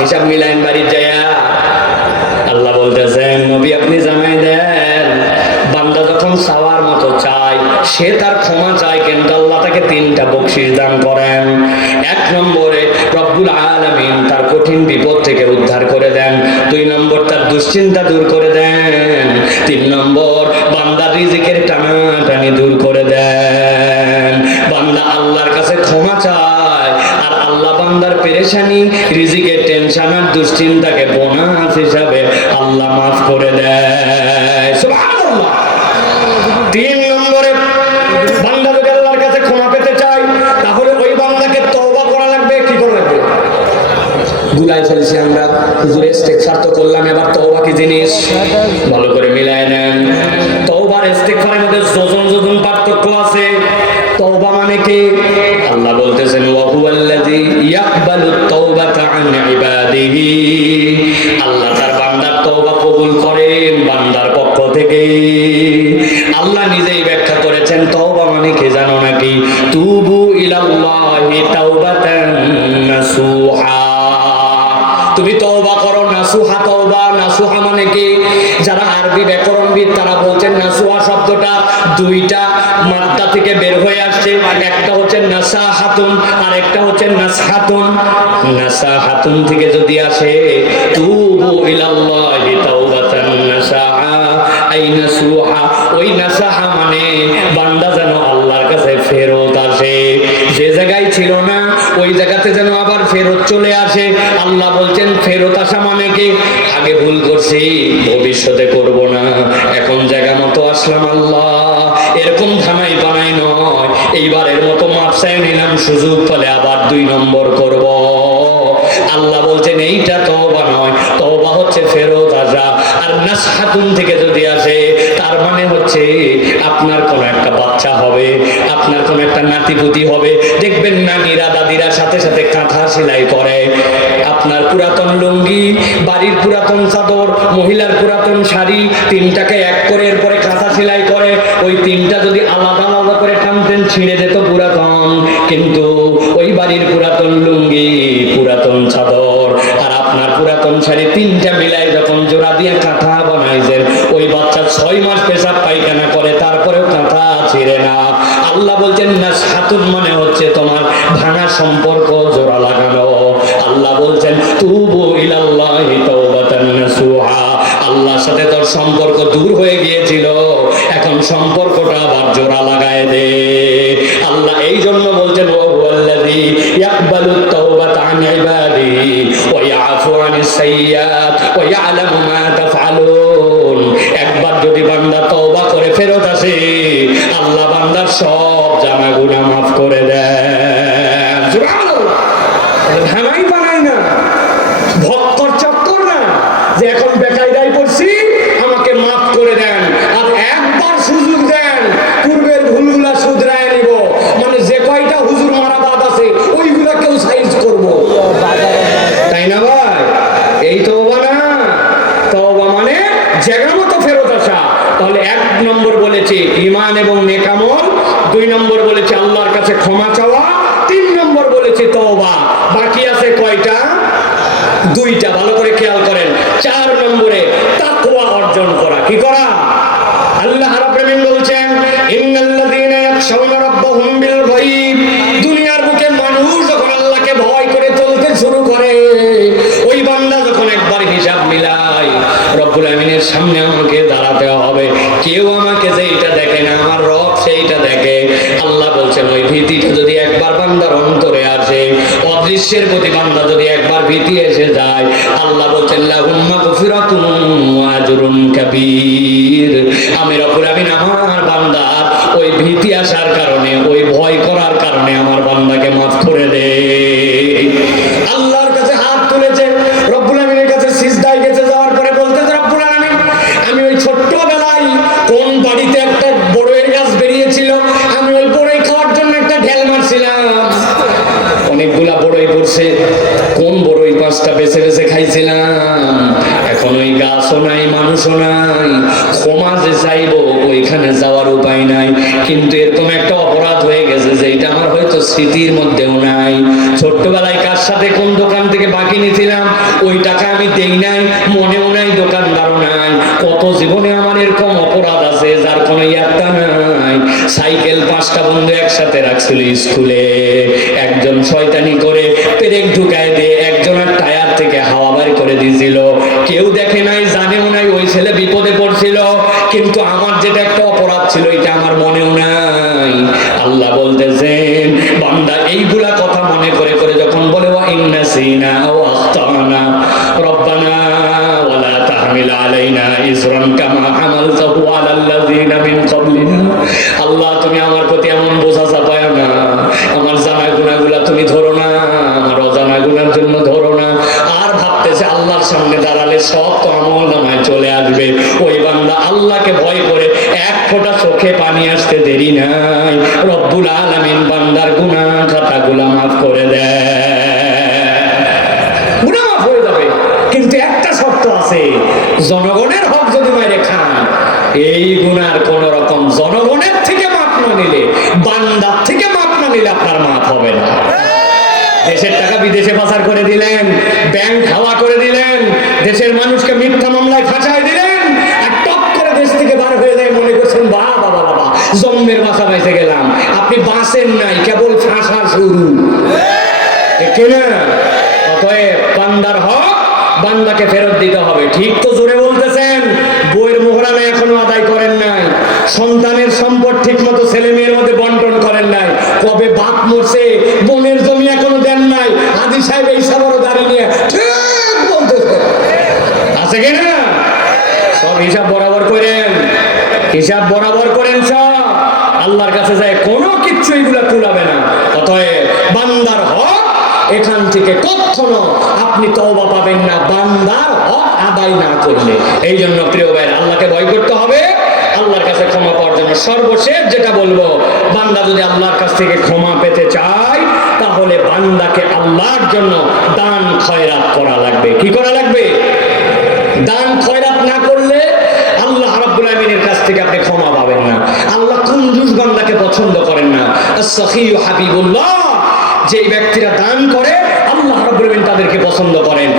হিসাব মিলাইন বাড়ির যায়া। আল্লাহ বলতেছেন নবী আপনি জানাই দেন, বান্দা যখন চাওয়ার মতো চায়, সে তার ক্ষমা চায়, কিন্তু আল্লাহ তাকে 3টা বকশিশ দান করেন। 1 নম্বরে রব্বুল আলামিন তার কঠিন বিপদ থেকে উদ্ধার করে দেন। 2 নম্বর তার দুশ্চিন্তা দূর করে দেন। 3 নম্বর বান্দার রিজিকের টানাটানি দূর করে দেন। বান্দা আল্লাহর কাছে ক্ষমা চায়, আর আল্লাহ বান্দার পেরেশানি, রিজিকের টেনশন আর দুশ্চিন্তাকে বোনাস হিসাবে আল্লাহ মাফ করে দেয়। সুবহানাল্লাহ। 3 নম্বরে বান্দা যদি আল্লাহর কাছে ক্ষমা পেতে চায়, তাহলে ওই বান্দাকে তওবা করা লাগবে। কি করা লাগবে? গুলাই ফেলছি আমরা, হুজুর ইস্তেগফার তো করলাম, এবার তওবা কি জিনিস ভালো করে মিলায় নেন। তওবা আর ইস্তেগফারের মধ্যে যোজন পার্থক্য আছে। তওবা মানে কি? আল্লাহ বলতেছেন ওয়া হুয়াল্লাযী ইয়াকবালুত তাওবাতা আন ইবাদিহি। আল্লাহ তার বান্দার তওবা কবুল করেন বান্দার পক্ষ থেকে। আল্লাহ নিজেই ব্যাখ্যা করেছেন তওবা মানে কি জানো নাকি? তুবু ইলাল্লাহি তাওবাতান নাসুহা। তুমি তওবা করো, নাসুহা তওবা। নাসুহা মানে কি? যারা আরবি ব্যাকরণবিদ তারা বলছেন নাসুহা শব্দটা 2টা মাত্রা থেকে বের হয়ে আসছে। একটা হচ্ছে নাসাহাতুন আর একটা হচ্ছে নাসহাতুন। নাসাহাতুন থেকে যদি আসে তুবু ইলাল্লাহি তাওবাতান নাসাহা আই নাসুহা, ওই নাসাহা মানে বান্দা যেন আল্লাহর কাছে ফেরত আসে, যে জায়গায় ছিল না ওই জায়গাতে যেন আবার ফেরত চলে আসে। আল্লাহ বলছেন ফেরত আসা মানে কি? আগে ভুল করছি, ভবিষ্যতে করব না, এখন জায়গা মতো আসলাম আল্লাহ, এরকম ধানাই বানাই নয়, এইবারের মতো মাপ চাই নিলাম, সুযোগ পেলে আবার 2 নম্বর করব। আল্লাহ বলছেন এইটা তওবা নয়, তওবা হচ্ছে ফেরত আসা। আর নাসহাতুন থেকে যদি আসে তার মানে হচ্ছে আপনার কোন একটা বাচ্চা হবে, আপনার কোন একটা নাতিপুতি হবে, দেখবেন নানিরা দাদিরা সাথে সাথে কাঁথা সেলাই করে। আপনার পুরাতন লুঙ্গি, বাড়ির পুরাতন চাদর, মহিলার পুরাতন শাড়ি, 3টাকে এক করে এরপরে কাঁথা সেলাই করে। ওই 3টা যদি আলাদা আলাদা করে টানতেন ছিঁড়ে যেত পুরাতন, কিন্তু ওই বাড়ির পুরাতন লুঙ্গি, পুরাতন চাদর আর আপনার পুরাতন শাড়ি 3টা মিলাই যখন জোড়া দিয়ে কাঁথা বানাইছেন, ওই বাচ্চা 6 মাস পেশাব পায়খানা করে তারপরেও কাঁথা ছিঁড়ে না। আল্লাহ বলছেন নাসহাতুন মানে হচ্ছে তোমার ভাঙা সম্পর্ক জোড়া লাগানো। আল্লাহ বলছেন তুবু ইলাল্লাহি তাওবাতান নাসুহা। আল্লাহর সাথে তোর সম্পর্ক দূর হয়ে গিয়েছিল, এখন সম্পর্কটা আবার জোড়া লাগায় দে। আল্লাহ এই জন্য বলছেন ওয়া হুয়াল্লাযী ইয়াকবালুত তাওবাতা আন ইবাদিহি ওয়া ইয়াফু আনিস সাইয়্যাত ওয়া ইয়ালামু মা তাফআলুন। একবার যদি বান্দা তওবা করে ফেরত আসে, আল্লাহ বান্দার সব জানা গুনাহ মাফ করে দেন। সুবহানাল্লাহ। ধানাই বানাই না, ভক্তর চক্কর না যে এখন বেকায়দায় পড়ছি আমাকে মাফ করে দেন, আর একবার সুযোগ দেন পূর্বের ভুলগুলা শুধরায় নিব, মানে যে কয়টা হুজুর মারা বাদ আছে ওইগুলাকেও সাইজ করব, তাই না ভাই? এই তওবা না, তওবা মানে জায়গা মতো ফেরত আসা। তাহলে 1 নম্বর বলেছে ঈমান এবং নেক আমল, 2 নম্বর বলেছে আল্লাহর কাছে ক্ষমা চাওয়া, 3 নম্বর বলেছে তওবা। বাকি আছে কয়টা? 2টা। ভালো করে খেয়াল করেন। 4 নম্বরে তাকওয়া অর্জন করা। কি করা? আল্লাহ রাব্বুল আলামিন বলছেন ইন্নাল্লাযীনা ইয়াখশাউনা রাব্বাহুম বিল গায়ব। দুনিয়ার বুকে মানুষ যখন আল্লাহকে ভয় করে চলতে শুরু করে, ওই বান্দা যখন একবার হিসাব মিলায় রব্বুল আলামিনের সামনে আমাকে দাঁড়াতে হবে, কেউ আমাকে যেইটা দেখে না আমার রব সেইটা দেখে। আল্লাহ বলছেন ওই ভীতিটা যদি একবার বান্দার অন্তরে আসে, অদৃশ্যের প্রতি বান্দা যদি একবার ভীতি এসে যায়, আল্লাহ বলছেন লাহুম মাগফিরাতুন ওয়া আজরুন কাবীর। আমি রব্বুল আলামিন আমার বান্দার ওই ভীতি আসার কারণে, ওই ভয় করার কারণে আমার বান্দাকে মাফ করে দে। আল্লাহর কাছে হাত তুলেছে, রব্বুল আলামিনের কাছে সিজদায় গেছে, যাওয়ার পরে বলতেছে রব্বুল আলামিন আমি ওই ছোট্টবেলায় কোন বাড়িতে একটা বড়ইয়ের গাছ বেরিয়েছিল, আমি ওই বড়ই খাওয়ার জন্য একটা ঢেল মারছিলাম, অনেকগুলা বড়ই পড়ছে, কোন বড়ই 5টা বেছে বেছে খাইছিলাম, এখন এখন ওই গাছও নাই, মানুষও নাই, ক্ষমা যে চাইবো ওইখানে যাওয়ার উপায় নাই। কিন্তু এরকম একটা অপরাধ হয়ে গেছে যে এটা আমার হয়তো স্মৃতির মধ্যেও নাই। ছোট্টবেলায় কার সাথে কোন দোকান থেকে বাকি নিয়েছিলাম ওই টাকা আমি দেই নাই, মনেও নাই, দোকানদারও নাই। কত জীবনে আমার এরকম অপরাধ আছে যার কোনো ইয়াত্তা নাই। সাইকেল 5টা বন্ধু একসাথে রাখছিল স্কুলে, একজন শয়তানি করে পেরেক ঢুকায় দিয়ে একজনের টায়ার থেকে হাওয়া বের করে দিয়েছিল। কেউ দেখে নাই, জানেও নাই ওই ছেলে বিপদে পড়ছিল, কিন্তু আমার যেটা একটা অপরাধ ছিল এটা আমার মনেও নাই। আল্লাহ বলতেছেন বান্দা এইগুলা কথা মনে করে করে যখন বলে ওয়া ইন্না সিনা ওয়া আখতানা রব্বানা ওয়ালা তাহমিল আলাইনা ইসরান কামা হামালতাহু আলাল্লাযিনা মিন ক্বাবলিনা, আল্লাহ তুমি আমার প্রতি এমন বোঝা চাপায় না, আমার জানা গুনাহগুলা তুমি ধরো না, আমার অজানা গুনার জন্য ধরো না। আর ভাবতেছে আল্লাহর সামনে দাঁড়ালে সব তো আমলনামায় চলে আসবে। ওই বান্দা আল্লাহকে ভয় করে এক ফোঁটা চোখে পানি আসতে দেরি নাই, রব্বুল আলামিন বান্দার গুনাহ খাতাগুলা মাফ করে দেয়, গুনাহ মাফ হয়ে যাবে। কিন্তু একটা শর্ত আছে, জনগণের হক যদি মাইরে খান, এই গুনার কোন রকম জনগণের থেকে মাফ না নিলে, বান্দার থেকে মাফ না নিলে আপনার মাফ হবে না। দেশের টাকা বিদেশে পাচার করে দিলেন, ব্যাংক হাওয়া করে দিলেন, দেশের মানুষকে মিথ্যা মামলায় ফাঁসায় দিলেন, আর টপ করে দেশ থেকে বার হয়ে যায়, মনে করছেন বাহ বাবা বাবা জন্মের বাঁচা বেঁচে গেলাম। আপনি বাঁচেন নাই, কেবল ফাঁসা শুরু। ঠিক না? অতএব বান্দার হক বান্দাকে ফেরত দিতে হবে। ঠিক তো জোরে বলতেছেন। বইয়ের মোহরানা এখনো আদায় করেন নাই, সন্তানের সম্পদ ঠিক মতো ছেলে মেয়ের মধ্যে বন্টন করেন নাই, কবে বাপ মরছে বোনের জমি এখনো দেন নাই, হাজি সাহেব এই সাবারও দাঁড়িয়ে নিয়ে ঠিক বলতেছে, আছে কিনা? সব হিসাব বরাবর করেন, হিসাব বরাবর করেন সব। আল্লাহর কাছে যায় কোনো কিচ্ছু এগুলা কুলাবে না। অতএব বান্দার হক এখান থেকে কখনো আপনি তওবা পাবেন না, বান্দার হক আদায় না করলে। এই জন্য প্রিয় ভাই, আল্লাহকে ভয় করতে হবে, আল্লাহর কাছে ক্ষমা পাওয়ার জন্য। সর্বশেষ যেটা বলবো, বান্দা যদি আল্লাহর কাছ থেকে ক্ষমা পেতে চায় তাহলে বান্দাকে আল্লাহর জন্য দান খয়রাত করা লাগবে। কি করা লাগবে? দান খয়রাত না করলে আল্লাহ রাব্বুল আমিনের কাছ থেকে আপনি ক্ষমা পাবেন না। আল্লাহ কুনজুস বান্দাকে পছন্দ করেন না। আস-সাখিয়্যু হাবিবুল্লাহ, যেই ব্যক্তিরা দান করে আল্লাহ রাব্বুল আমিন তাদেরকে পছন্দ করেন।